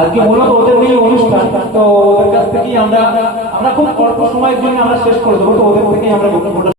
আজকে মূলত ওদের নিয়ে অনুষ্ঠান, তো ওদের কাছ থেকেই আমরা খুব অল্প সময়ের জন্য আমরা শেষ করে দেবো, তো ওদের থেকেই আমরা